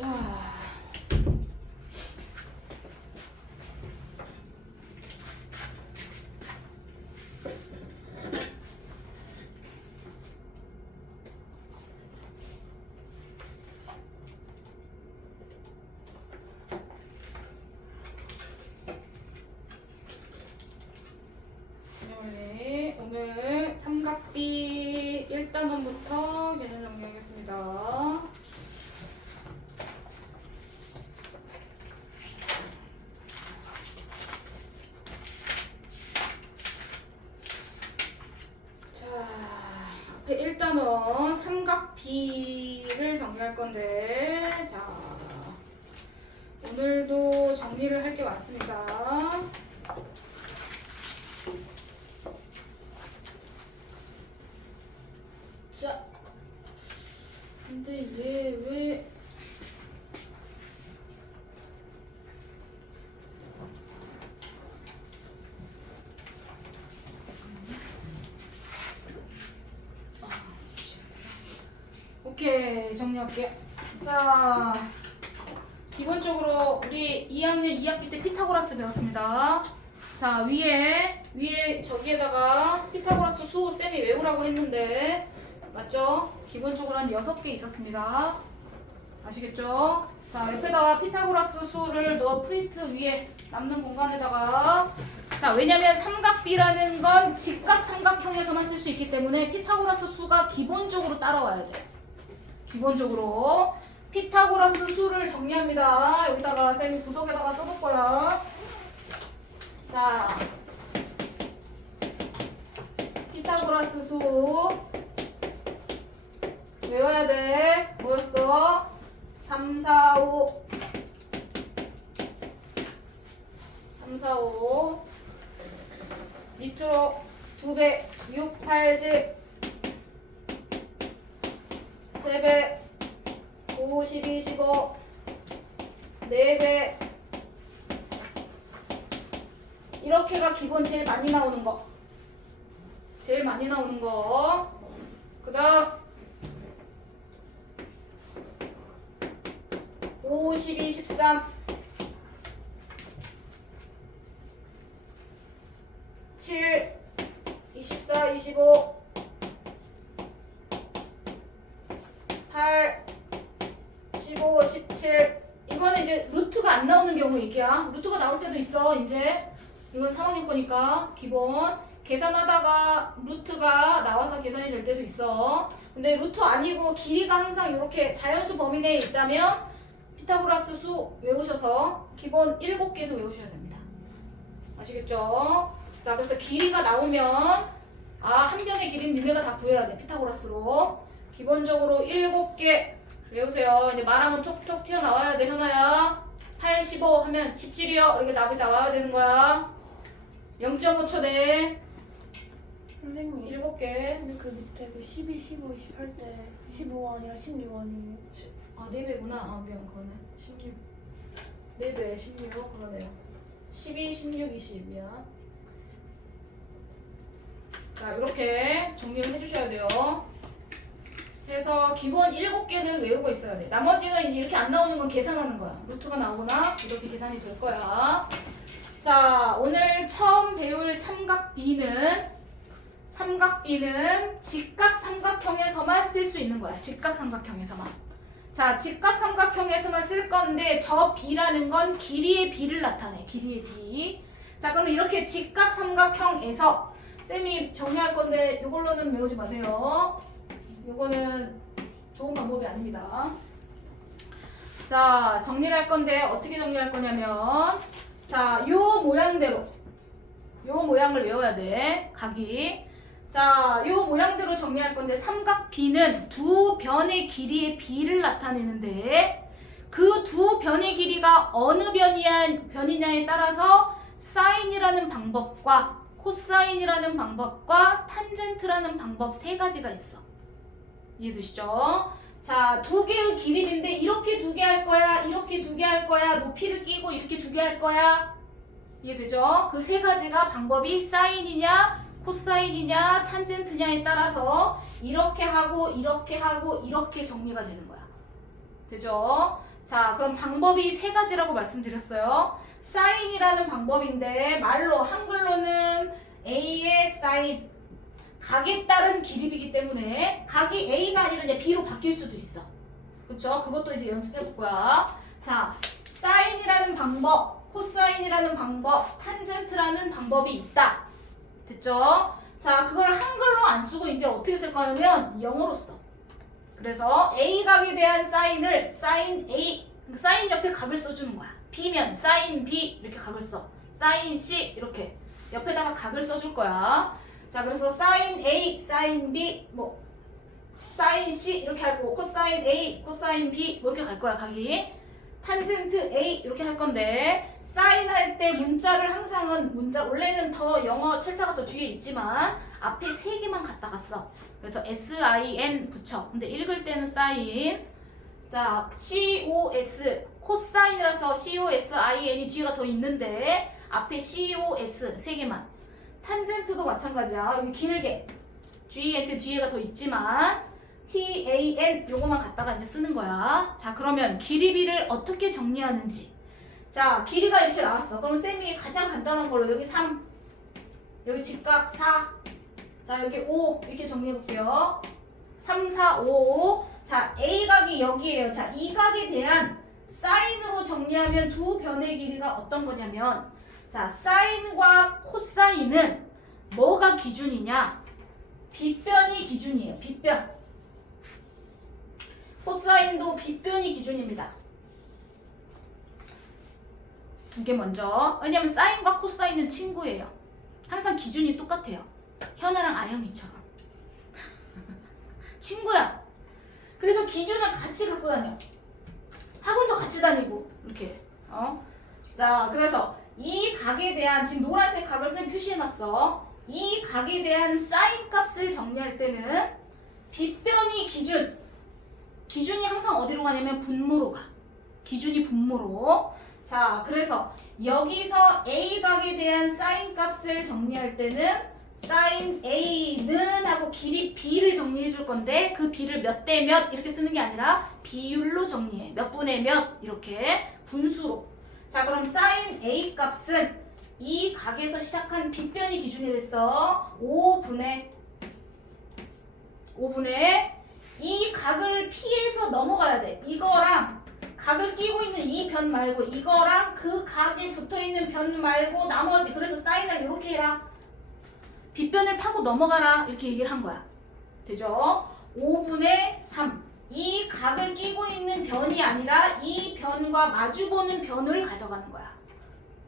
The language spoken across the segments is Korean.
자. 오늘 삼각비 1단원부터 개념 정리하겠습니다. 자, 앞에 1단원 삼각비를 정리할 건데, 자, 오늘도 정리를 할 게 많습니다. 자, 근데 얘 왜 오케이, 정리할게요. 자, 기본적으로 우리 2학년 2학기 때 피타고라스 배웠습니다. 자, 위에 저기에다가 피타고라스 수 쌤이 외우라고 했는데 맞죠? 기본적으로 한 6개 있었습니다. 아시겠죠? 자, 옆에다가 피타고라스 수를 넣어 프린트 위에 남는 공간에다가, 자, 왜냐면 삼각비라는 건 직각 삼각형에서만 쓸 수 있기 때문에 피타고라스 수가 기본적으로 따라와야 돼. 기본적으로 피타고라스 수를 정리합니다. 여기다가 쌤이 구석에다가 써놓을 거야. 자, 피타고라스 수 외워야 돼. 뭐였어? 3, 4, 5 3, 4, 5 밑으로 2배 6, 8, 10 3배 9, 12, 15 4배 이렇게가 기본 제일 많이 나오는 거. 제일 많이 나오는 거. 그 다음 5, 12, 13 7, 24, 25 8, 15, 17 이거는 이제 루트가 안 나오는 경우 얘기야. 루트가 나올 때도 있어. 이제 이건 3학년 거니까 기본 계산하다가 루트가 나와서 계산이 될 때도 있어. 근데 루트 아니고 길이가 항상 이렇게 자연수 범위 내에 있다면 피타고라스 수 외우셔서 기본 7개도 외우셔야 됩니다. 아시겠죠? 자, 그래서 길이가 나오면 한 병의 길이는 니네가 다 구해야 돼. 피타고라스로. 기본적으로 7개 외우세요. 이제 말하면 톡톡 튀어나와야 돼. 현아야. 8, 15 하면 17이요. 이렇게 답이 나와야 되는 거야. 0.5초 내. 선생님 7개. 근데 그 밑에 그 12, 15, 20 할 때 15 아니라 16 아니에요? 4배구나. 미안, 그러네. 16. 4배, 16. 그러네요. 12, 16, 20. 미안. 자, 이렇게 정리를 해주셔야 돼요. 그래서 기본 7개는 외우고 있어야 돼. 나머지는 이제 이렇게 안 나오는 건 계산하는 거야. 루트가 나오거나 이렇게 계산이 될 거야. 자, 오늘 처음 배울 삼각비는 직각 삼각형에서만 쓸 수 있는 거야. 직각 삼각형에서만. 자, 직각 삼각형에서만 쓸 건데 저 비라는 건 길이의 비를 나타내. 길이의 비. 자, 그럼 이렇게 직각 삼각형에서 쌤이 정리할 건데 이걸로는 외우지 마세요. 요거는 좋은 방법이 아닙니다. 자, 정리를 할 건데 어떻게 정리할 거냐면, 자, 요 모양대로 요 모양을 외워야 돼. 각이. 자, 요 모양대로 정리할 건데 삼각비는 두 변의 길이의 비를 나타내는데 그 두 변의 길이가 어느 변이냐에 따라서 사인이라는 방법과 코사인이라는 방법과 탄젠트라는 방법 3가지가 있어. 이해되시죠? 자, 두 개의 길이인데 이렇게 2개 할 거야, 이렇게 2개 할 거야, 높이를 끼고 이렇게 2개 할 거야. 이해되죠? 그 3가지가 방법이 사인이냐, 코사인이냐, 탄젠트냐에 따라서 이렇게 하고 이렇게 하고 이렇게 정리가 되는 거야. 되죠? 자, 그럼 방법이 세 가지라고 말씀드렸어요. 사인이라는 방법인데 말로 한글로는 A의 사인, 각에 따른 기립이기 때문에 각이 A가 아니라 이제 B로 바뀔 수도 있어. 그쵸? 그것도 이제 연습해 볼 거야. 자, 사인이라는 방법, 코사인이라는 방법, 탄젠트라는 방법이 있다. 됐죠? 자, 그걸 한글로 안 쓰고 이제 어떻게 쓸 거냐면 영어로 써. 그래서 A각에 대한 사인을 사인 A, 사인 옆에 각을 써주는 거야. B면 사인 B 이렇게 각을 써. 사인 C 이렇게 옆에다가 각을 써줄 거야. 자, 그래서 사인 A, 사인 B, 뭐 사인 C 이렇게 할 거고 코사인 A, 코사인 B 뭐 이렇게 갈 거야 각이. 탄젠트 A 이렇게 할 건데 사인 할 때 문자를 항상은 문자 원래는 더 영어 철자가 더 뒤에 있지만 앞에 세 개만 갖다가 써. 그래서 SIN 붙여. 근데 읽을 때는 사인. 자, COS 코사인이라서 COSIN이 뒤에가 더 있는데 앞에 COS 세 개만. 탄젠트도 마찬가지야. 여기 길게 GENT 뒤에가 더 있지만 TAN 요거만 갖다가 이제 쓰는 거야. 자, 그러면 길이비를 어떻게 정리하는지. 자, 길이가 이렇게 나왔어. 그럼 쌤이 가장 간단한 걸로 여기 3, 여기 직각 4, 자 여기 5 이렇게 정리해 볼게요. 3, 4, 5. 자, A각이 여기에요. 자, 이 각에 대한 사인으로 정리하면 두 변의 길이가 어떤 거냐면, 자, 사인과 코사인은 뭐가 기준이냐? 빗변이 기준이에요. 빗변. 코사인도 빗변이 기준입니다. 두 개 먼저. 왜냐면 사인과 코사인은 친구예요. 항상 기준이 똑같아요. 현아랑 아영이처럼. 친구야. 그래서 기준을 같이 갖고 다녀. 학원도 같이 다니고 이렇게. 자, 그래서 이 각에 대한 지금 노란색 각을 쌤 표시해놨어. 이 각에 대한 사인 값을 정리할 때는 빗변이 기준. 기준이 항상 어디로 가냐면 분모로 가. 기준이 분모로. 자, 그래서 여기서 A각에 대한 사인 값을 정리할 때는 사인 A는 하고 길이 B를 정리해 줄 건데 그 B를 몇 대 몇 이렇게 쓰는 게 아니라 비율로 정리해. 몇 분의 몇 이렇게 분수로. 자, 그럼 사인 A 값은 이 각에서 시작한 빗변이 기준이랬어. 5분의 이 각을 피해서 넘어가야 돼. 이거랑 각을 끼고 있는 이 변 말고 이거랑 그 각에 붙어있는 변 말고 나머지. 그래서 사인을 이렇게 해라. 빗변을 타고 넘어가라. 이렇게 얘기를 한 거야. 되죠? 5분의 3. 이 각을 끼고 있는 변이 아니라 이 변과 마주보는 변을 가져가는 거야.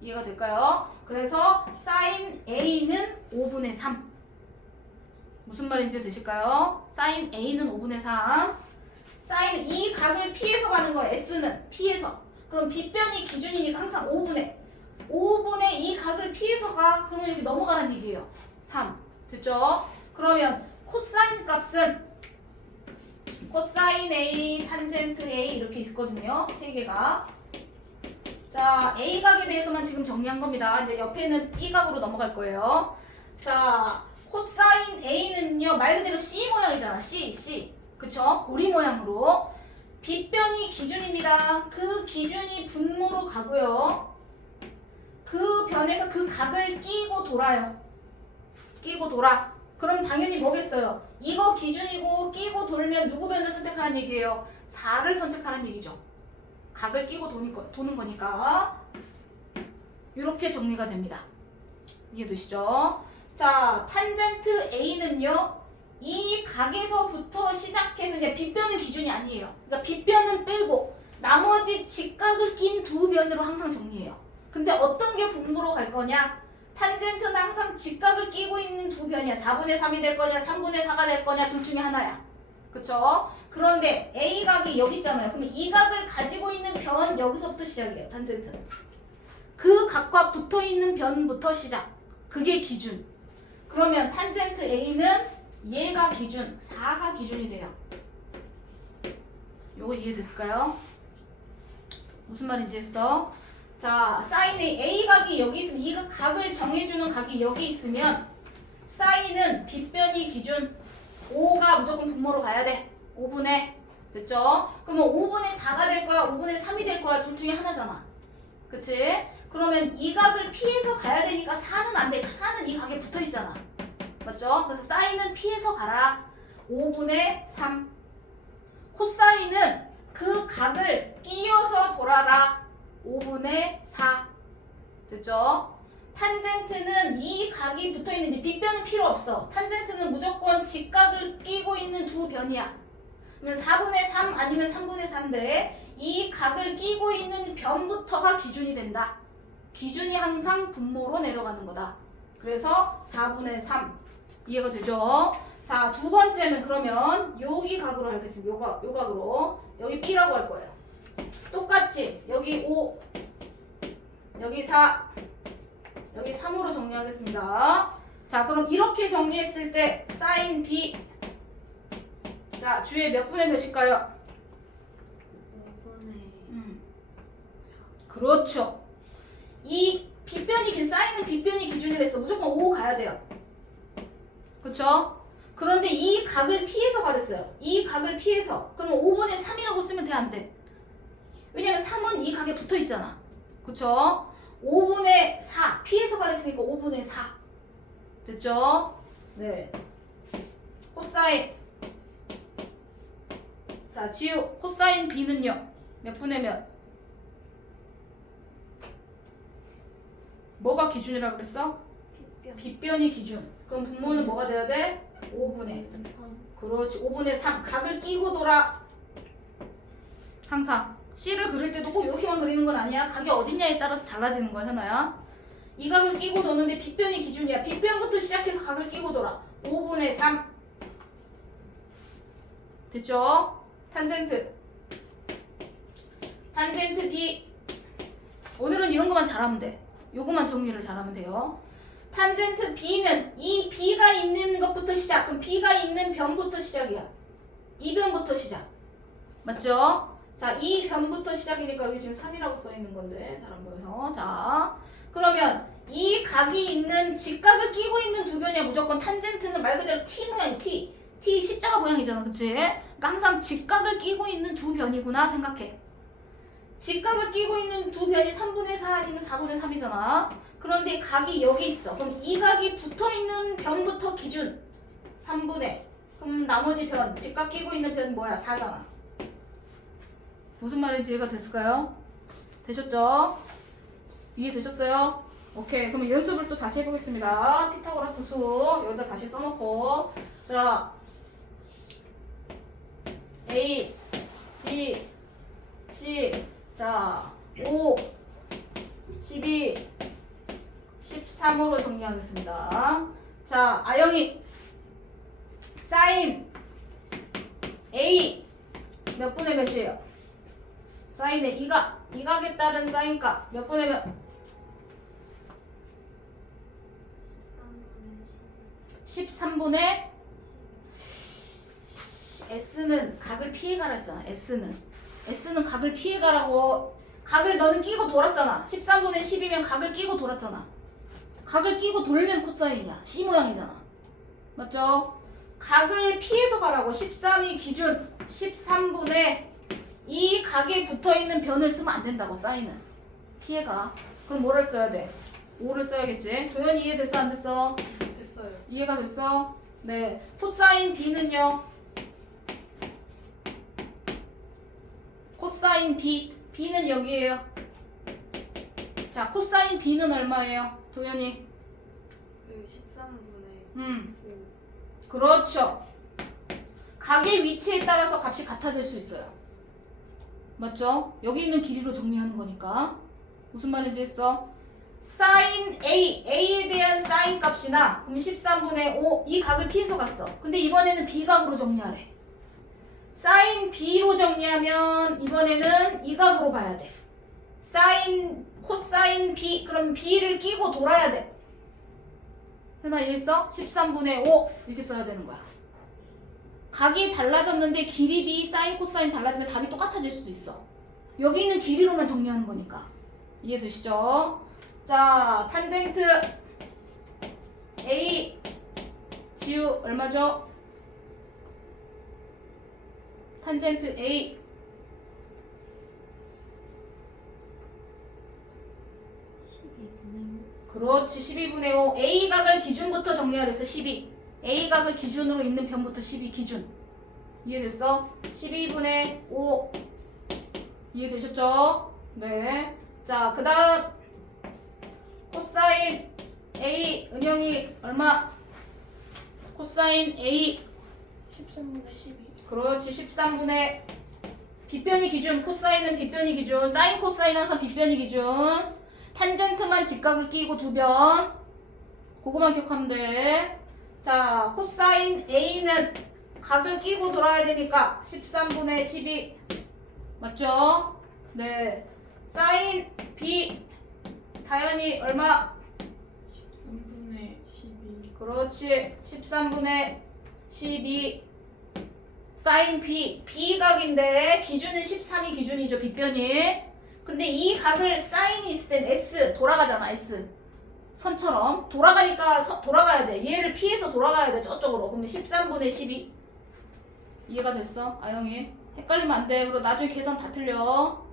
이해가 될까요? 그래서 사인 A는 5분의 3. 무슨 말인지 되실까요? 사인 A는 5분의 3. 사인 이 각을 피해서 가는 거야. S는 피해서. 그럼 빗변이 기준이니까 항상 5분의 이 각을 피해서 가. 그러면 이렇게 넘어가라는 얘기예요. 3. 됐죠? 그러면 코사인 값은 코사인 A, 탄젠트 A 이렇게 있거든요. 세 개가. 자, A각에 대해서만 지금 정리한 겁니다. 이제 옆에는 B각으로 넘어갈 거예요. 자, 코사인 A는요, 말 그대로 C 모양이잖아. C. 그쵸? 고리 모양으로. 빗변이 기준입니다. 그 기준이 분모로 가고요. 그 변에서 그 각을 끼고 돌아요. 끼고 돌아. 그럼 당연히 뭐겠어요? 이거 기준이고 끼고 돌면 누구 변을 선택하는 얘기예요? 4를 선택하는 얘기죠. 각을 끼고 도는 거니까. 이렇게 정리가 됩니다. 이해되시죠? 자, 탄젠트 A는요, 이 각에서부터 시작해서 이제 빗변은 기준이 아니에요. 그러니까 빗변은 빼고 나머지 직각을 낀 두 변으로 항상 정리해요. 근데 어떤 게 분모로 갈 거냐? 탄젠트는 항상 직각을 끼고 있는 두 변이야. 4분의 3이 될 거냐, 3분의 4가 될 거냐, 둘 중에 하나야. 그쵸? 그런데 A각이 여기 있잖아요. 그럼 이 각을 가지고 있는 변 여기서부터 시작이에요. 탄젠트는. 그 각과 붙어있는 변부터 시작. 그게 기준. 그러면 탄젠트 A는 얘가 기준, 4가 기준이 돼요. 요거 이해됐을까요? 무슨 말인지 했어? 자, 사인 A각이 여기 있으면 이 각을 정해주는 각이 여기 있으면 사인은 빗변이 기준 5가 무조건 분모로 가야 돼. 5분의 됐죠? 그러면 5분의 4가 될 거야? 5분의 3이 될 거야? 둘 중에 하나잖아. 그치? 그러면 이 각을 피해서 가야 되니까 4는 안 돼. 4는 이 각에 붙어 있잖아. 맞죠? 그래서 사인은 피해서 가라. 5분의 3. 코사인은 그 각을 끼워서 돌아라. 5분의 4. 됐죠? 탄젠트는 이 각이 붙어 있는데 빗변은 필요 없어. 탄젠트는 무조건 직각을 끼고 있는 두 변이야. 그러면 4분의 3 아니면 3분의 4인데 이 각을 끼고 있는 변부터가 기준이 된다. 기준이 항상 분모로 내려가는 거다. 그래서 4분의 3. 이해가 되죠? 자, 두 번째는 그러면 여기 각으로 하겠습니다. 요 각으로. 여기 B라고 할 거예요. 똑같이 여기 5, 여기 4, 여기 3으로 정리하겠습니다. 자, 그럼 이렇게 정리했을 때 사인 B. 자, 주에 몇 분의 몇일까요? 5분의 그렇죠. 이 빗변이 사인은 빗변이 기준이라 했어. 무조건 5 가야 돼요. 그쵸? 그런데 이 각을 피해서 가랬어요. 이 각을 피해서. 그러면 5분의 3이라고 쓰면 돼, 안 돼? 왜냐면 3은 이 각에 붙어 있잖아. 그쵸? 5분의 4. 피해서 가랬으니까 5분의 4. 됐죠? 네. 코사인. 자, 지우. 코사인 B는요? 몇 분의 몇? 뭐가 기준이라 그랬어? 빗변이 기준. 그럼 분모는 뭐가 돼야 돼? 5분의. 그렇지. 5분의 3. 각을 끼고 돌아. 항상. C를 그릴 때도 꼭 이렇게만 그리는 건 아니야. 각이 어디냐에 따라서 달라지는 거야, 현아야. 이 각을 끼고 도는데 빗변이 기준이야. 빗변부터 시작해서 각을 끼고 돌아. 5분의 3. 됐죠? 탄젠트. 탄젠트 B. 오늘은 이런 것만 잘하면 돼. 요거만 정리를 잘하면 돼요. 탄젠트 B는 이 B가 있는 것부터 시작. 그럼 B가 있는 변부터 시작이야. 이 변부터 시작. 맞죠? 자, 이 변부터 시작이니까 여기 지금 3이라고 써 있는 건데 잘 안 보여서. 자, 그러면 이 각이 있는 직각을 끼고 있는 두 변이야. 무조건 탄젠트는 말 그대로 T 모양이 T. T 십자가 모양이잖아. 그치? 그러니까 항상 직각을 끼고 있는 두 변이구나 생각해. 직각을 끼고 있는 두 변이 3분의 4 아니면 4분의 3이잖아. 그런데 각이 여기 있어. 그럼 이 각이 붙어있는 변부터 기준 3분의. 그럼 나머지 변, 직각 끼고 있는 변 뭐야? 4잖아. 무슨 말인지 이해가 됐을까요? 되셨죠? 이해되셨어요? 오케이. 그럼 연습을 또 다시 해보겠습니다. 피타고라스 수 여기다 다시 써놓고. 자, A, B, C. 자, 5, 12, 13으로 정리하겠습니다. 자, 아영이 사인 A 몇 분의 몇이에요? 사인의 이 각에 따른 사인값 몇 분의 몇? 13분의 S는 각을 피해가라 했잖아. S는 각을 피해가라고. 각을 너는 끼고 돌았잖아. 13분의 10이면 각을 끼고 돌았잖아. 각을 끼고 돌면 코사인이야. C 모양이잖아. 맞죠? 각을 피해서 가라고. 13이 기준. 13분의 이 각에 붙어있는 변을 쓰면 안 된다고. 사인은 피해가. 그럼 뭐를 써야 돼? 5를 써야겠지. 도현이 이해됐어 안 됐어? 됐어요. 이해가 됐어? 네. 코사인 B는요? 코사인 B. B는 여기에요. 자, 코사인 B는 얼마예요? 도현이. 13분의 그렇죠. 각의 위치에 따라서 값이 같아질 수 있어요. 맞죠? 여기 있는 길이로 정리하는 거니까. 무슨 말인지 했어? 사인 A, A에 대한 사인 값이나 그럼 13분의 5, 이 각을 피해서 갔어. 근데 이번에는 B각으로 정리하래. 사인 B로 정리하면 이번에는 이 각으로 봐야 돼. 사인, 코사인 B, 그럼 B를 끼고 돌아야 돼. 현아 이해했어? 13분의 5 이렇게 써야 되는 거야. 각이 달라졌는데 길이 B, 사인, 코사인 달라지면 답이 똑같아질 수도 있어. 여기 있는 길이로만 정리하는 거니까. 이해되시죠? 자, 탄젠트 A 지우 얼마죠? 탄젠트 A. 그렇지. 12분의 5. A각을 기준부터 정리하랬어. 12. A각을 기준으로 있는 변부터 12 기준. 이해됐어? 12분의 5. 이해되셨죠? 네. 자, 그 다음 코사인 A. 은영이 얼마? 코사인 A. 13분의 12. 그렇지. 13분의 빗변이 기준. 코사인은 빗변이 기준. 사인 코사인 항상 빗변이 기준. 탄젠트만 직각을 끼고 두 변. 그거만 기억하면 돼. 자, 코사인 A는 각을 끼고 돌아야 되니까 13분의 12. 맞죠? 네. 사인 B. 다현이 얼마? 13분의 12. 그렇지. 13분의 12. 사인 B. B각인데 기준은 13이 기준이죠. 빗변이. 근데 이 각을 사인이 있을 땐 S 돌아가잖아. S 선처럼 돌아가니까 돌아가야 돼. 얘를 피해서 돌아가야 돼. 저쪽으로. 그러면 13분의 12. 이해가 됐어? 아영이 헷갈리면 안 돼. 그리고 나중에 계산 다 틀려.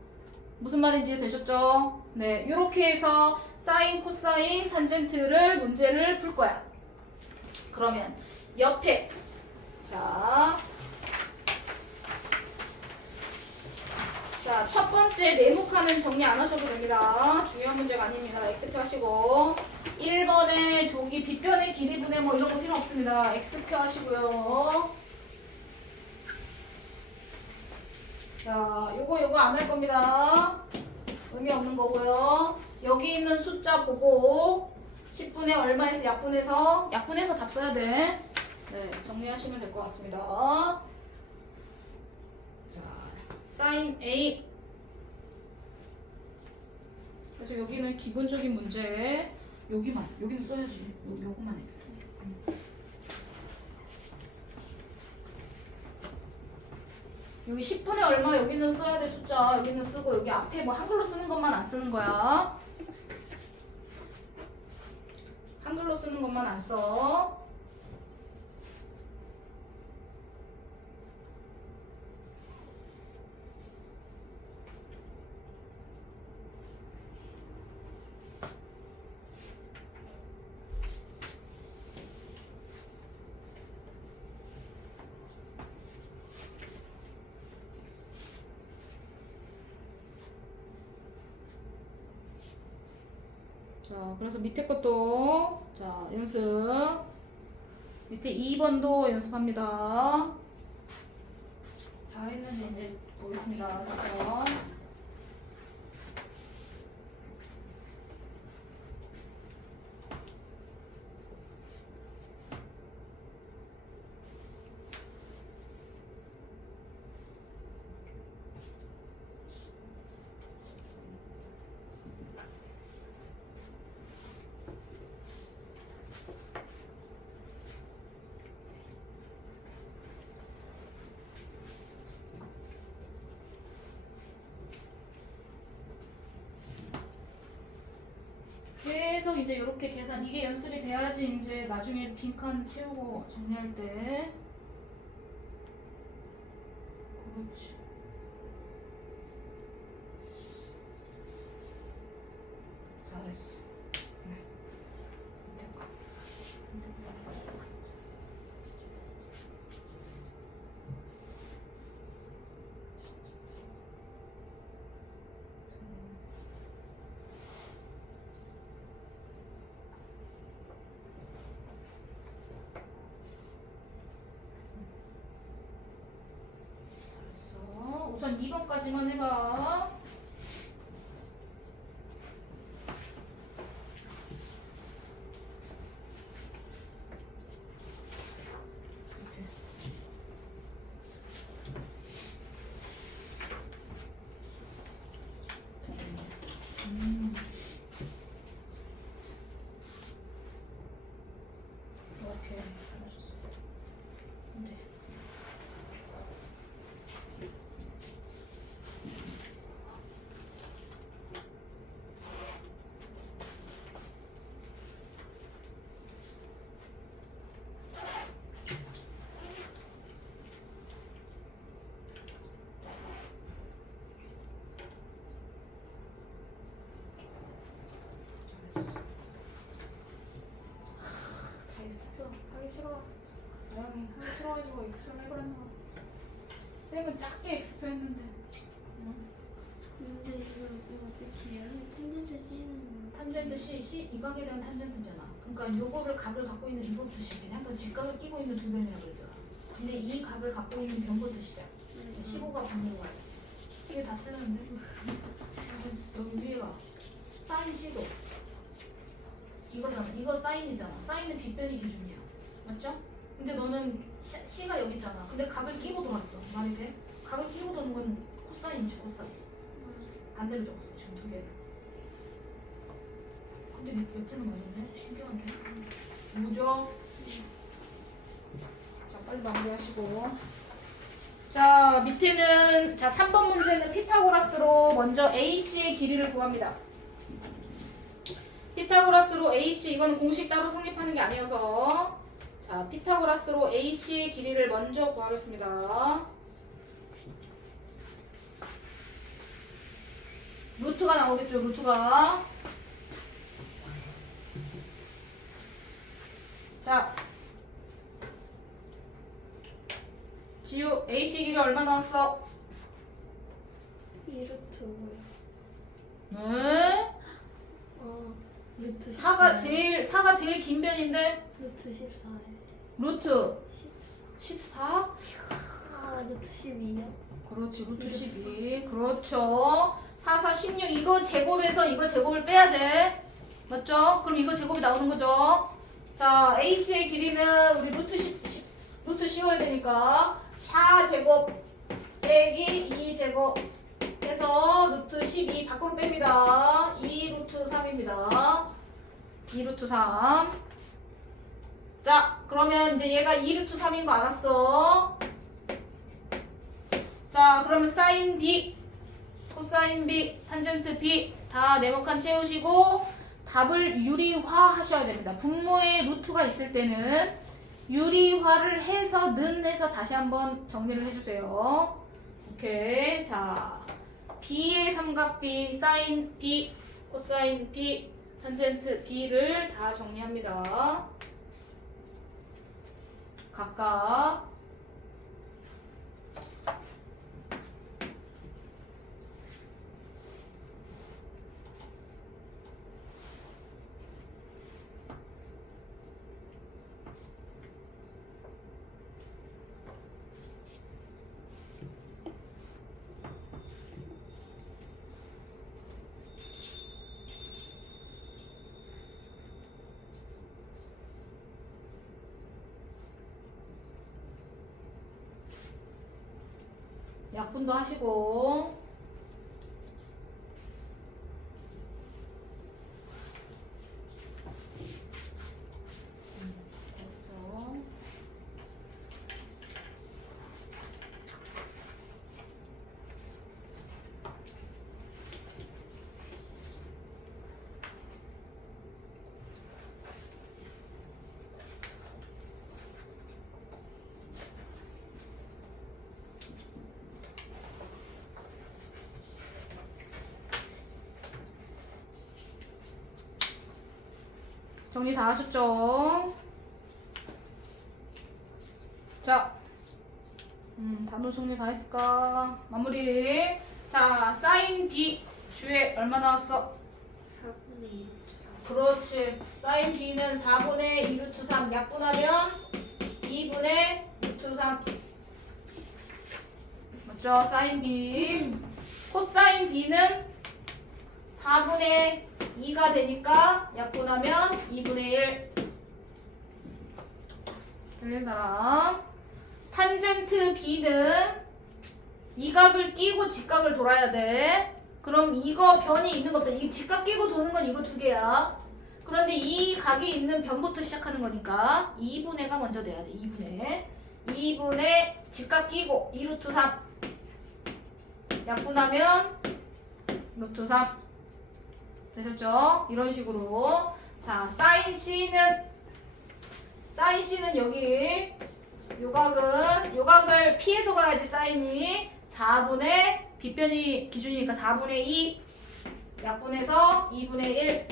무슨 말인지 되셨죠? 네, 이렇게 해서 사인, 코사인, 탄젠트를 문제를 풀 거야. 그러면 옆에 자, 첫 번째 네모칸은 정리 안 하셔도 됩니다. 중요한 문제가 아닙니다. X표 하시고 1번에 저기 빗변의 길이분의 뭐 이런 거 필요 없습니다. X표 하시고요. 자, 요거 안 할 겁니다. 의미 없는 거고요. 여기 있는 숫자 보고 10분의 얼마에서 약분해서 답 써야 돼. 네, 정리하시면 될 것 같습니다. 자, 사인 A. 그래서 여기는 기본적인 문제. 여기는 써야지. 요거만 X. 여기 10분의 얼마 여기는 써야 돼. 숫자 여기는 쓰고 여기 앞에 뭐 한글로 쓰는 것만 안 쓰는 거야. 한글로 쓰는 것만 안 써. 자, 그래서 밑에 것도 자, 연습. 밑에 2번도 연습합니다. 잘했는지 이제 보겠습니다. 잠깐. 계속 이제 이렇게 계산 이게 연습이 돼야지 이제 나중에 빈칸 채우고 정리할 때 그렇지. 잘했어. 그래. 밑에 거. 잘했어. 우선 2번까지만 해봐. 오케이, 잘하셨어. 네. 하기 싫어. 하기 싫어가지고 X를 해버렸나. 쌤은 작게 X표 했는데. 근데 이거 어떻게 해요? 텐덴트 C는 탄젠트 C, 이 각에 대한 탄젠트잖아. 그러니까 요거를 각을 갖고 있는 이거부터 시작해. 항상 직각을 끼고 있는 두 변이라고 그랬잖아. 근데 이 각을 갖고 있는 변부터 시작. 15가 반으로 가야지. 이게 다 틀렸는데? 여기 위에가 사인 C도 이거잖아. 이거 사인이잖아. 사인은 빗변이 기준이야. 맞죠? 근데 너는 C가 여기 있잖아. 근데 각을 끼고 돌았어. 말이 돼? 각을 끼고 도는 건 코사인이지, 코사인. 반대로 적었어. 지금 두 개를. 근데 옆에는 맞았네? 신기하네. 뭐죠? 자, 빨리 마무리하시고. 자, 밑에는, 자, 3번 문제는 피타고라스로 먼저 AC의 길이를 구합니다. 피타고라스로 AC, 이거는 공식 따로 성립하는 게 아니어서. 자, 피타고라스로 AC의 길이를 먼저 구하겠습니다. 루트가 나오겠죠, 루트가. 자, 지우, AC 길이 얼마 나왔어? 2루트 5요. 네? 루트 4가 14. 제일 긴 변인데? 루트 14요. 루트 14. 14? 루트 12요. 그렇지, 루트 12. 그렇죠. 4, 4, 16. 이거 제곱에서 이거 제곱을 빼야 돼. 맞죠? 그럼 이거 제곱이 나오는 거죠. 자, AC의 길이는 우리 루트 씌워야 되니까 샤 제곱 빼기 2 제곱 해서 루트 12 밖으로 뺍니다. 2 루트 3입니다. 2 루트 3. 자, 그러면 이제 얘가 2 루트 3인 거 알았어. 자, 그러면 사인 B, 코사인 B, 탄젠트 B 다 네모칸 채우시고 답을 유리화 하셔야 됩니다. 분모에 루트가 있을 때는 유리화를 해서 해서 다시 한번 정리를 해주세요. 오케이. 자, B의 삼각 B, 사인 B, 코사인 B, 탄젠트 B를 다 정리합니다. 각각. 약분도 하시고. 됐어. 정리 다 하셨죠? 자, 단어 정리 다 했을까? 마무리. 자, 사인 B 주에 얼마 나왔어? 4분의 2 그렇지. 사인 B는 4분의 2 루트 3 약분하면 2분의 루트 3. 맞죠? 사인 B. 코사인 B는 4분의 2가 되니까 약분하면 2분의 1. 들린 사람? 탄젠트 B는 이 각을 끼고 직각을 돌아야 돼. 그럼 이거 변이 있는 것도 이 직각 끼고 도는 건 이거 두 개야. 그런데 이 각이 있는 변부터 시작하는 거니까 2분의가 먼저 돼야 돼. 2분의 직각 끼고 2 루트 3 약분하면 루트 3 되셨죠? 이런 식으로. 자, 사인 C는 여기 요 각을 피해서 가야지. 사인이 4분의 빗변이 기준이니까 4분의 2 약분해서 2분의 1.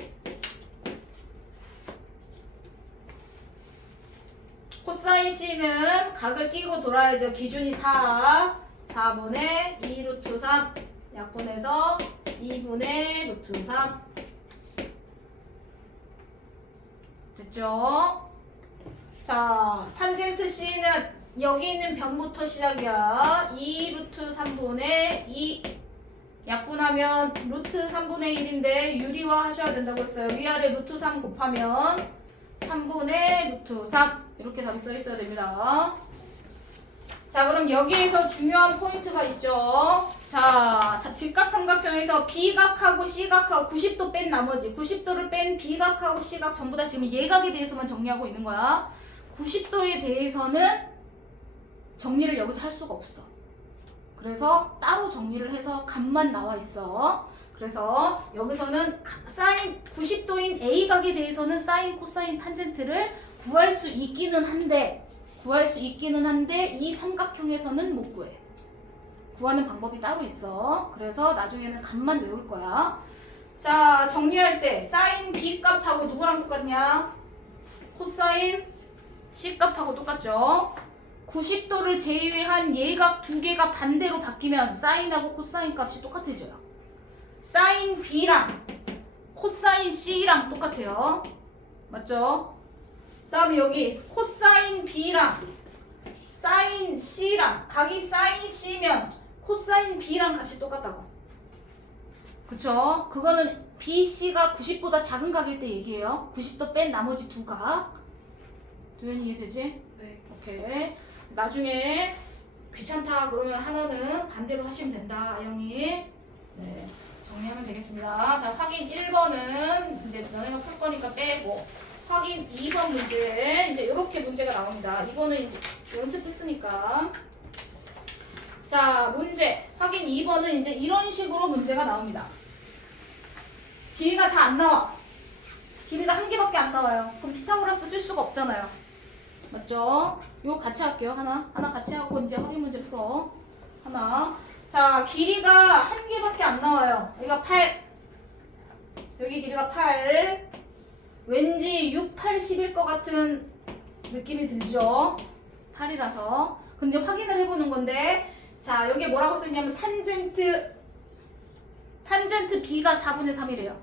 코사인 C는 각을 끼고 돌아야죠. 기준이 4. 4분의 2 루트 3. 약분해서 2분의 루트 3. 됐죠? 자, 탄젠트 C는 여기 있는 변부터 시작이야. 2 루트 3분의 2. 약분하면 루트 3분의 1인데 유리화 하셔야 된다고 했어요. 위아래 루트 3 곱하면 3분의 루트 3. 이렇게 답이 써 있어야 됩니다. 자, 그럼 여기에서 중요한 포인트가 있죠. 자, 직각삼각형에서 B각하고 C각하고 90도 뺀 나머지 90도를 뺀 B각하고 C각 전부 다 지금 예각에 대해서만 정리하고 있는 거야. 90도에 대해서는 정리를 여기서 할 수가 없어. 그래서 따로 정리를 해서 값만 나와 있어. 그래서 여기서는 사인 90도인 A각에 대해서는 사인, 코사인, 탄젠트를 구할 수 있기는 한데 이 삼각형에서는 못 구해. 구하는 방법이 따로 있어. 그래서 나중에는 값만 외울 거야. 자, 정리할 때 사인 B 값하고 누구랑 똑같냐? 코사인 C 값하고 똑같죠? 90도를 제외한 예각 두 개가 반대로 바뀌면 사인하고 코사인 값이 똑같아져요. 사인 B랑 코사인 C랑 똑같아요. 맞죠? 그 다음에 여기 코사인 B랑 사인 C랑 각이 사인 C면 코사인 B랑 값이 똑같다고. 그쵸? 그거는 BC가 90보다 작은 각일 때 얘기해요. 90도 뺀 나머지 두 각. 도현이 이해되지? 네. 오케이. 나중에 귀찮다 그러면 하나는 반대로 하시면 된다. 아영이. 네. 정리하면 되겠습니다. 자, 확인 1번은 이제 너네가 풀 거니까 빼고, 확인 2번 문제 이제 이렇게 문제가 나옵니다. 이거는 이제 연습했으니까. 자, 문제 확인 2번은 이제 이런 식으로 문제가 나옵니다. 길이가 다 안 나와. 길이가 한 개밖에 안 나와요. 그럼 피타고라스 쓸 수가 없잖아요. 맞죠? 이거 같이 할게요. 하나 같이 하고 이제 확인 문제 풀어. 하나. 자, 길이가 한 개밖에 안 나와요. 여기가 8. 여기 길이가 8. 왠지 6, 8, 10일 것 같은 느낌이 들죠? 8이라서. 근데 확인을 해보는 건데, 자, 여기에 뭐라고 써있냐면 탄젠트 B가 4분의 3이래요.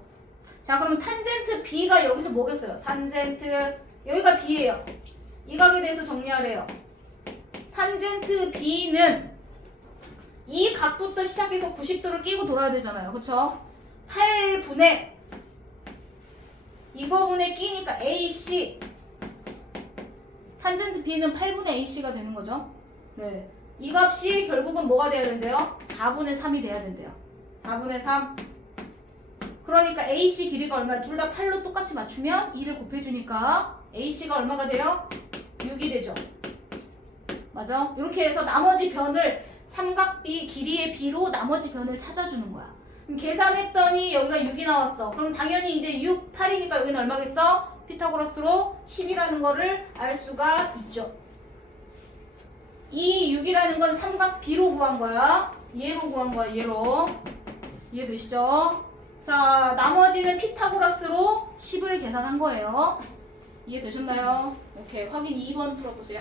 자, 그러면 탄젠트 B가 여기서 뭐겠어요? 탄젠트, 여기가 B예요. 이 각에 대해서 정리하래요. 탄젠트 B는 이 각부터 시작해서 90도를 끼고 돌아야 되잖아요. 그쵸? 8분의 이거분에 끼니까 AC. 탄젠트 B는 8분의 AC가 되는 거죠. 네. 이 값이 결국은 뭐가 돼야 된대요? 4분의 3이 돼야 된대요. 4분의 3. 그러니까 AC 길이가 얼마야? 둘 다 8로 똑같이 맞추면 2를 곱해주니까 AC가 얼마가 돼요? 6이 되죠. 맞아? 이렇게 해서 나머지 변을 삼각비 길이의 B로 나머지 변을 찾아주는 거야. 그럼 계산했더니 여기가 6이 나왔어. 그럼 당연히 이제 6, 8이니까 여기는 얼마겠어? 피타고라스로 10이라는 거를 알 수가 있죠. 이 6이라는 건 삼각 B로 구한 거야. 얘로 구한 거야. 얘로. 이해되시죠? 자, 나머지는 피타고라스로 10을 계산한 거예요. 이해되셨나요? 오케이. 확인 2번 풀어보세요.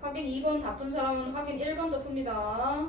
확인 2번 다 푼 사람은 확인 1번도 풉니다.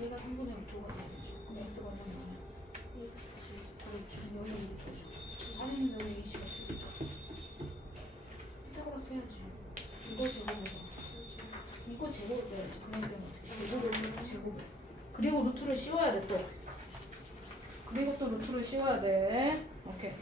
얘가 3분의 루트가 돼. 그럼 x가 얼마나? 그렇죠. 여기 루트죠. 살인은 여기 2가 되겠죠. 피타고라스 해야지. 이거 제곱해서. 이거 제곱을 빼야지. 그냥 빼면 어떻게? 제곱을. 그리고 루트를 씌워야 돼 또. 그리고 또 루트를 씌워야 돼. 오케이.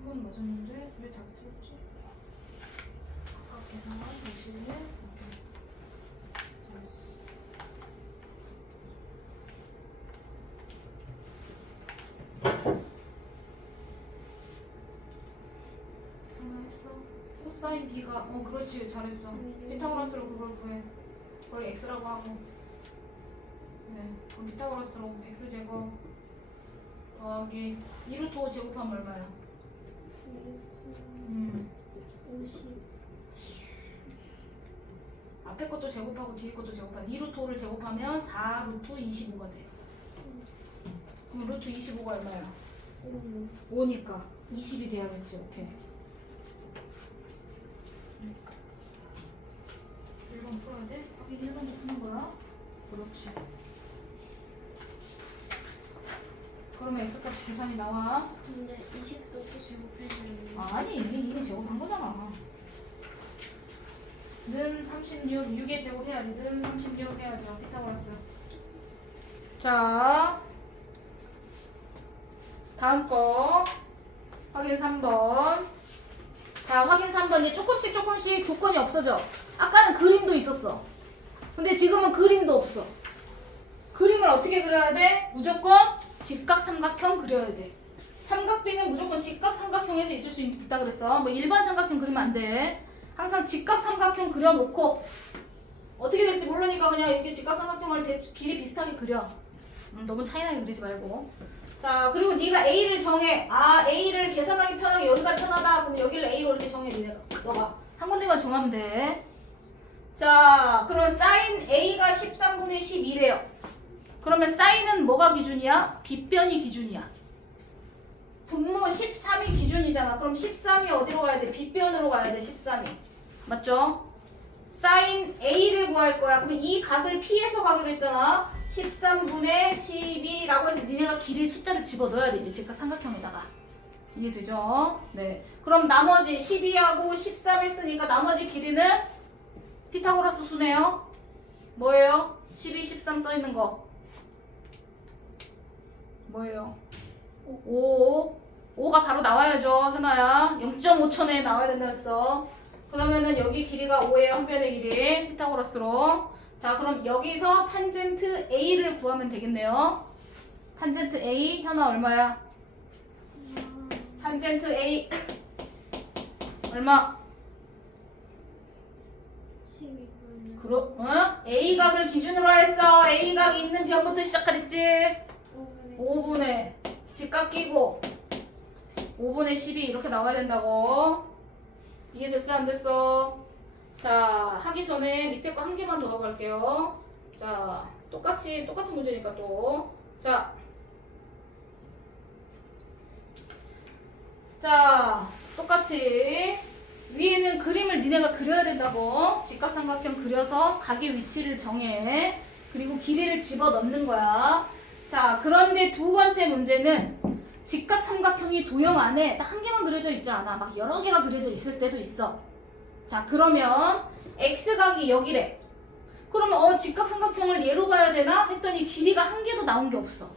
이건 맞았는데 왜 다 틀렸지? 각각 계산 다시. 오케이. 잘했어. 하나 했어. 코사인 B가 그렇지 잘했어. 피타고라스로 그걸 구해. 그걸 X라고 하고. 네. 그럼 피타고라스로 X 제곱 더하기 2루트 5 제곱하면 얼마야? 50. 앞에 것도 제곱하고 뒤에 것도 제곱하고 2루트 5를 제곱하면 4루트 25가 돼요. 그럼 루트 25가 얼마야? 5니까 20이 돼야겠지. 오케이. 1번 풀어야 돼? 하긴 1번도 푸는 거야? 그렇지. 그러면 x값이 계산이 나와? 근데 20도 또 제곱해주는. 아니 이미 제곱한 거잖아. 는 36, 6에 제곱해야지. 는 36 해야죠. 피타고라스. 자 다음 거 확인 3번. 자 확인 3번 이제 조금씩 조건이 없어져. 아까는 그림도 있었어. 근데 지금은 그림도 없어. 그림을 어떻게 그려야 돼? 무조건 직각삼각형 그려야 돼. 삼각비는 무조건 직각삼각형에서 있을 수 있다 그랬어. 뭐 일반 삼각형 그리면 안 돼. 항상 직각삼각형 그려놓고 어떻게 될지 모르니까 그냥 이렇게 직각삼각형을 길이 비슷하게 그려. 너무 차이나게 그리지 말고. 자 그리고 네가 A를 정해. 아 A를 계산하기 편하게 여기가 편하다. 그럼 여기를 A로 이렇게 정해. 너가 한 군데만 정하면 돼. 자 그러면 사인 A가 13분의 12래요. 그러면 사인은 뭐가 기준이야? 빗변이 기준이야. 분모 13이 기준이잖아. 그럼 13이 어디로 가야 돼? 빗변으로 가야 돼. 13이. 맞죠? 사인 A를 구할 거야. 그럼 이 각을 피해서 가기로 했잖아. 13분의 12라고 해서 니네가 길이 숫자를 집어넣어야 돼. 이제 직각삼각형에다가. 이해되죠? 네. 그럼 나머지 12하고 13 했으니까 나머지 길이는 피타고라스 수네요. 뭐예요? 12, 13 써있는 거. 뭐예요? 5가 바로 나와야죠. 현아야. 0.5초 내에 나와야 된다 그랬어. 그러면은 여기 길이가 5예요. 한 변의 길이. 피타고라스로. 자 그럼 여기서 탄젠트 A를 구하면 되겠네요. 탄젠트 A 현아 얼마야? 탄젠트 A 얼마? 12분. A각을 기준으로 하랬어. A각 있는 변부터 시작하랬지. 5분의 직각 끼고 5분의 12 이렇게 나와야 된다고. 이해됐어 안 됐어? 자 하기 전에 밑에 거 한 개만 더 하고 갈게요. 자 똑같은 문제니까 또. 자 똑같이 위에는 그림을 니네가 그려야 된다고. 직각삼각형 그려서 각의 위치를 정해. 그리고 길이를 집어넣는 거야. 자 그런데 두 번째 문제는 직각삼각형이 도형 안에 딱 한 개만 그려져 있지 않아. 막 여러 개가 그려져 있을 때도 있어. 자 그러면 x각이 여기래. 그러면 직각삼각형을 얘로 봐야 되나? 했더니 길이가 한 개도 나온 게 없어.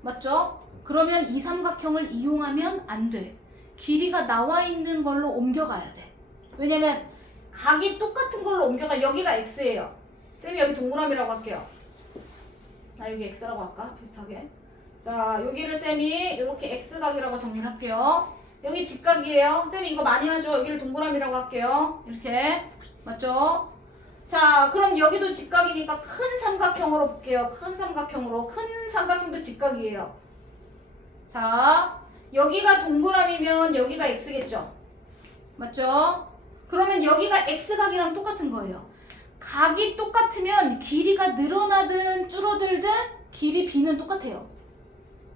맞죠? 그러면 이 삼각형을 이용하면 안 돼. 길이가 나와 있는 걸로 옮겨가야 돼. 왜냐면 각이 똑같은 걸로 옮겨가. 여기가 x예요. 쌤이 여기 동그라미라고 할게요. 나 여기 x라고 할까? 비슷하게. 자 여기를 쌤이 이렇게 x각이라고 정리할게요. 여기 직각이에요. 쌤이 이거 많이 하죠. 여기를 동그라미라고 할게요. 이렇게. 맞죠? 자 그럼 여기도 직각이니까 큰 삼각형으로 볼게요. 큰 삼각형으로. 큰 삼각형도 직각이에요. 자 여기가 동그라미면 여기가 x겠죠? 맞죠? 그러면 여기가 x각이랑 똑같은 거예요. 각이 똑같으면 길이가 늘어나든 줄어들든 길이 b는 똑같아요.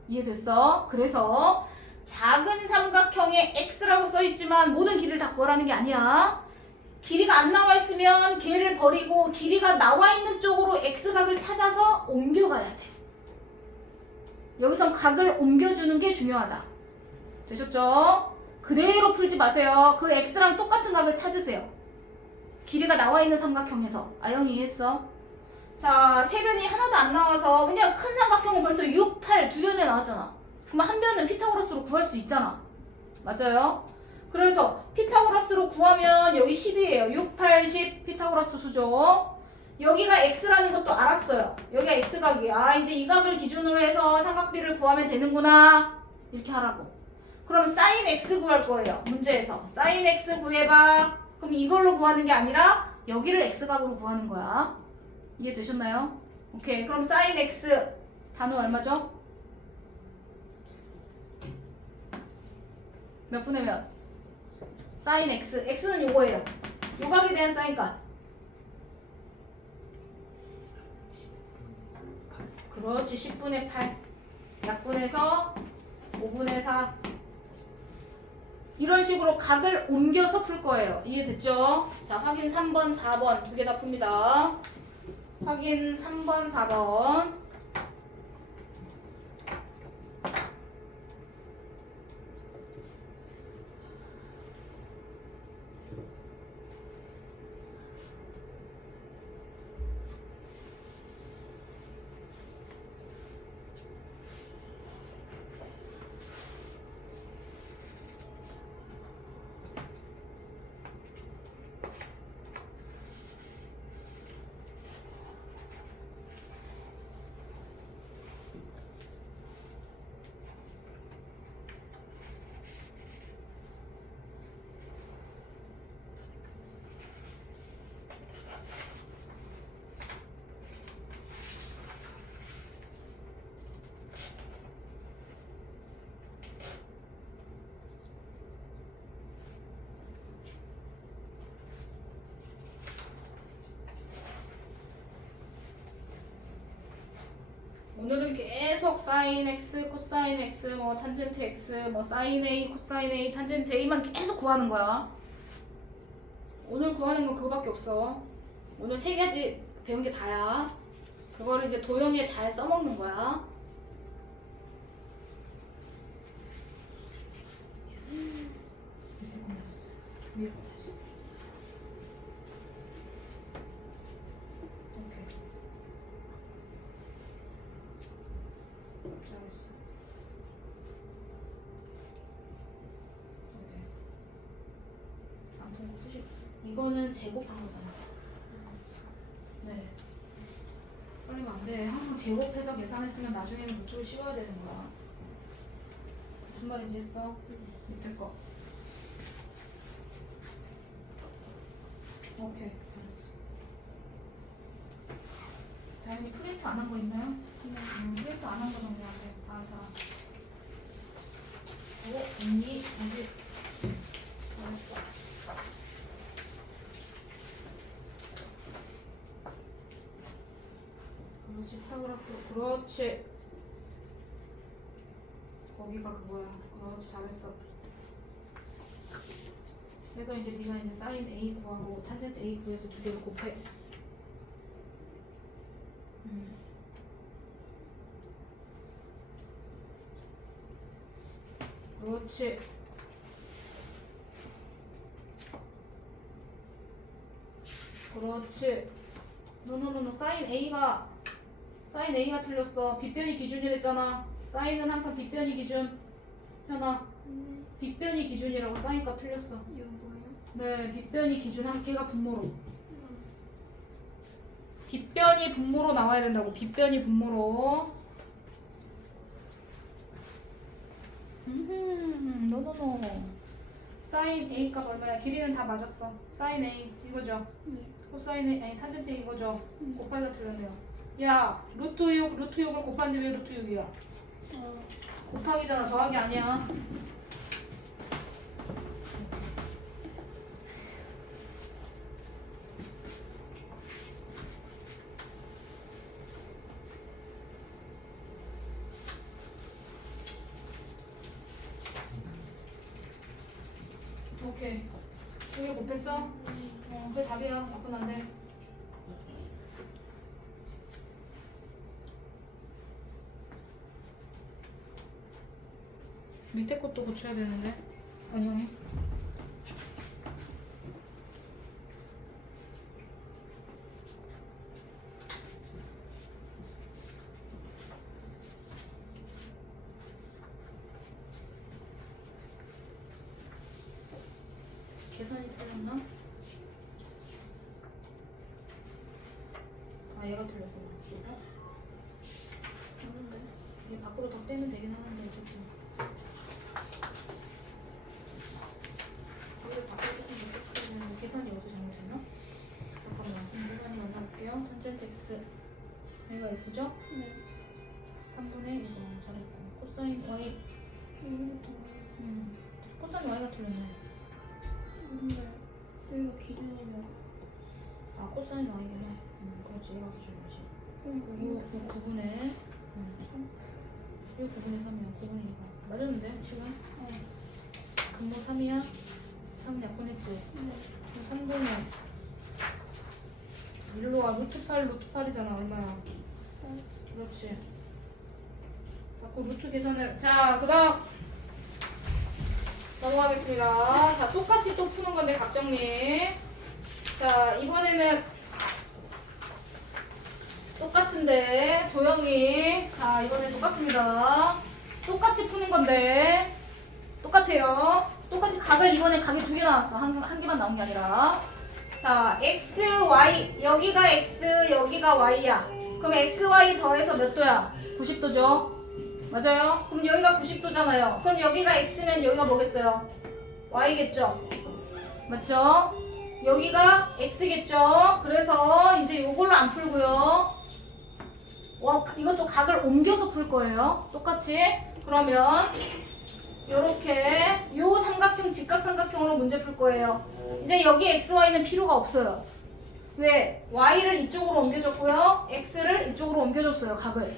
이해됐어? 그래서 작은 삼각형에 x라고 써있지만 모든 길이를 다 구하라는 게 아니야. 길이가 안 나와 있으면 걔를 버리고 길이가 나와 있는 쪽으로 x각을 찾아서 옮겨가야 돼. 여기선 각을 옮겨주는 게 중요하다. 되셨죠? 그대로 풀지 마세요. 그 x랑 똑같은 각을 찾으세요. 길이가 나와 있는 삼각형에서. 아영이 이해했어? 자, 세 변이 하나도 안 나와서 그냥 큰 삼각형은 벌써 6, 8 두 변에 나왔잖아. 그럼 한 변은 피타고라스로 구할 수 있잖아. 맞아요? 그래서 피타고라스로 구하면 여기 10이에요. 6, 8, 10 피타고라스 수죠. 여기가 x라는 것도 알았어요. 여기가 x각이야. 이제 이 각을 기준으로 해서 삼각비를 구하면 되는구나. 이렇게 하라고. 그럼 sin x 구할 거예요. 문제에서. sin x 구해봐. 그럼 이걸로 구하는 게 아니라 여기를 x각으로 구하는 거야. 이해되셨나요? 오케이. 그럼 sin x 단위 얼마죠? 몇 분의 몇? sin x. x는 요거예요. 요각에 대한 사인값. 그렇지. 10분의 8. 약분해서 5분의 4. 이런 식으로 각을 옮겨서 풀 거예요. 이해됐죠? 자, 확인 3번, 4번 두 개 다 풉니다. 확인 3번, 4번. 오늘은 계속 sin x, 코사인 x, 뭐 탄젠트 x, 뭐 sin a, 코사인 a, 탄젠트 a만 계속 구하는 거야. 오늘 구하는 건 그거밖에 없어. 오늘 세 가지 배운 게 다야. 그거를 이제 도형에 잘 써먹는 거야. 잘했어. 오케이. 아무튼 푸시. 이거는 제곱한 거잖아. 네. 빨리면 안 돼. 항상 제곱해서 계산했으면 나중에는 루트를 씌워야 되는 거야. 무슨 말인지 했어? 밑에 거. 오케이. 잘했어. 다현이 프린트 안 한 거 있나요? 프린트 안 한 거 정리하세요. 다른 사람. 언니, 언니. 잘했어. 그렇지, 피타고라스. 그렇지. 거기가 그거야. 그렇지, 잘했어. 그래서 이제 네가 이제 사인 A 구하고 탄젠트 A 구해서 두 개를 곱해. 그렇지. 그렇지. 노노노노 사인 A가 틀렸어. 빗변이 기준이랬잖아. 사인은 항상 빗변이 기준. 현아, 빗변이 기준이라고 사인값 틀렸어. 이거 뭐예요? 네, 빗변이 기준 한 개가 분모로. 빗변이 분모로 나와야 된다고. 빗변이 분모로. 노노노. 사인 A 값 얼마야? 길이는 다 맞았어. 사인 A 이거죠? 코사인 A 아니 탄젠트 A 이거죠? 곱하기가 틀렸네요. 야, 루트 6을 곱하는데 왜 루트 6이야? 곱하기잖아. 더하기 아니야. 오케이. 두 개 곱했어? 그게 답이야. 바꾸면 안 돼. 밑에 것도 고쳐야 되는데. 원영이. 계산이 틀렸나? 아 얘가 틀렸구나. 얘 밖으로 더 빼면 되긴 하는데 어쨌든 이걸 밖으로 조금 더 뺐으면 계산이 여기서 잘못됐나? 잠깐만 계산이 만나볼게요. 탄젠트 x 여기가 x죠? 네. 3분의 1이죠. 잘했고 코사인 y 코사인 y가 틀렸네. 근데 여기가 기준이면 아 코사인 y구나. 그렇지 얘가 기준이지. 이거 요 9분의 이 9분의 3이야. 9분의 2가 맞았는데 시간? 분모 3이야? 3 약분했지? 3분의 1로 와 루트 8 루트 8이잖아. 얼마야? 그렇지. 자꾸 루트 계산을 자 그다음 넘어가겠습니다. 자 똑같이 또 푸는 건데 각정리. 자 이번에는 똑같은데 도영이 자 이번에 똑같습니다. 똑같이 푸는 건데 똑같아요. 똑같이 각을 이번에 각이 두 개 나왔어. 한 개만 나온 게 아니라 자 x, y 여기가 x 여기가 y야. 그럼 x, y 더해서 몇 도야? 90도죠. 맞아요? 그럼 여기가 90도잖아요. 그럼 여기가 x면 여기가 뭐겠어요? y겠죠? 맞죠? 여기가 x겠죠? 그래서 이제 요걸로 안 풀고요. 와, 이것도 각을 옮겨서 풀 거예요. 똑같이. 그러면 요렇게 요 삼각형 직각삼각형으로 문제 풀 거예요. 이제 여기 x, y는 필요가 없어요. 왜? y를 이쪽으로 옮겨줬고요. x를 이쪽으로 옮겨줬어요. 각을.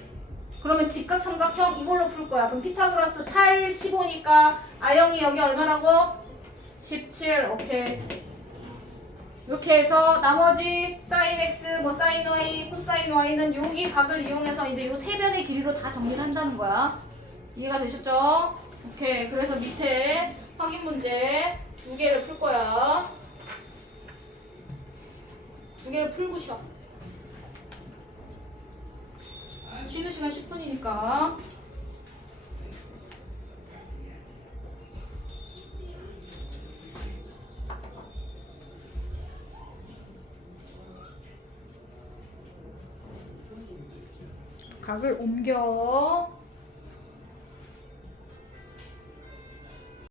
그러면 직각삼각형 이걸로 풀 거야. 그럼 피타고라스 8, 15니까 아영이 여기 얼마라고? 17. 오케이. 이렇게 해서 나머지 sin x, 뭐 sin y, cosine y는 여기 각을 이용해서 이제 요 세 변의 길이로 다 정리를 한다는 거야. 이해가 되셨죠? 오케이. 그래서 밑에 확인 문제 두 개를 풀 거야. 두 개를 풀고 쉬어. 쉬는 시간 10분이니까. 각을 옮겨